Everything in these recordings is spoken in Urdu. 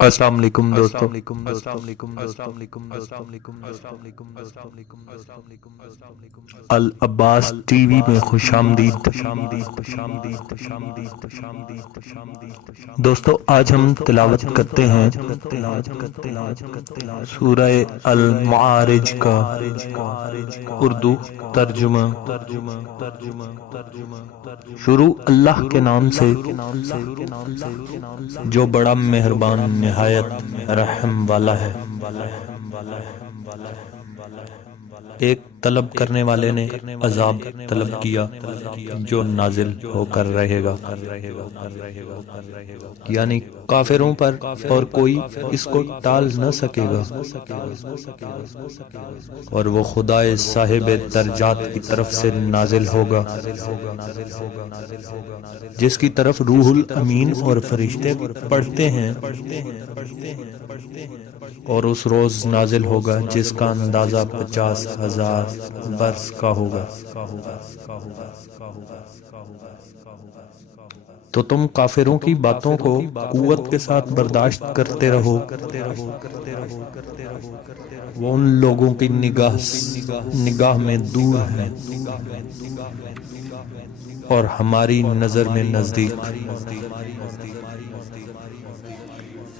السلام علیکم دوستو، العباس ٹی وی میں خوش آمدید۔ دوستو آج ہم تلاوت کرتے ہیں سورہ المعارج کا اردو ترجمہ۔ شروع اللہ کے نام سے جو بڑا مہربان نہایت رحم والا ہے۔ ایک طلب کرنے والے نے عذاب طلب کیا جو نازل ہو کر رہے گا، یعنی کافروں پر، اور کوئی اس کو ٹال نہ سکے گا، اور وہ خدا صاحب درجات کی طرف سے نازل ہوگا، جس کی طرف روح الامین اور فرشتے پڑھتے ہیں، اور اس روز نازل ہوگا جس کا اندازہ 50,000 برس کا ہوگا۔ تو تم کافروں کی باتوں کو قوت کے ساتھ برداشت کرتے رہو، وہ ان لوگوں کی نگاہ میں دور ہیں اور ہماری نظر میں نزدیک۔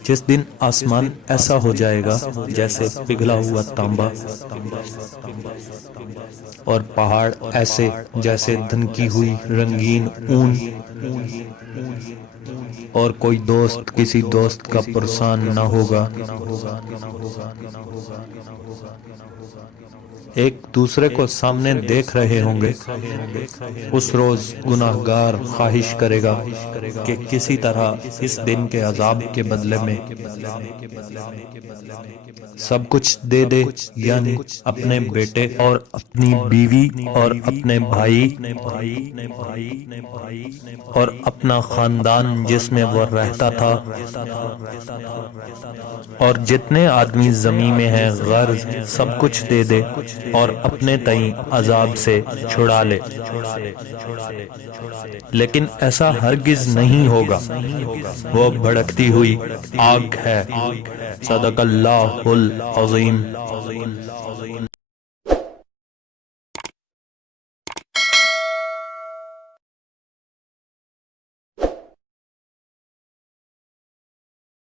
جس دن آسمان ایسا ہو جائے گا جیسے پگھلا ہوا تانبا، اور پہاڑ ایسے جیسے دھنکی ہوئی رنگین اون، اور کوئی دوست کسی دوست کا پرسان نہ ہوگا، ایک دوسرے کو سامنے دیکھ رہے ہوں گے۔ اس روز گناہگار خواہش کرے گا کہ کسی طرح اس دن کے عذاب کے بدلے میں سب کچھ دے دے، یعنی اپنے بیٹے اور اپنی بیوی اور اپنے بھائی اور اپنا خاندان جس میں وہ رہتا تھا، اور جتنے آدمی زمین میں ہیں غرض سب کچھ دے دے، اور اپنے تئیں عذاب سے چھڑا لے۔ لیکن ایسا ہرگز نہیں ہوگا، وہ بھڑکتی ہوئی آگ ہے۔ صدق اللہ العظیم۔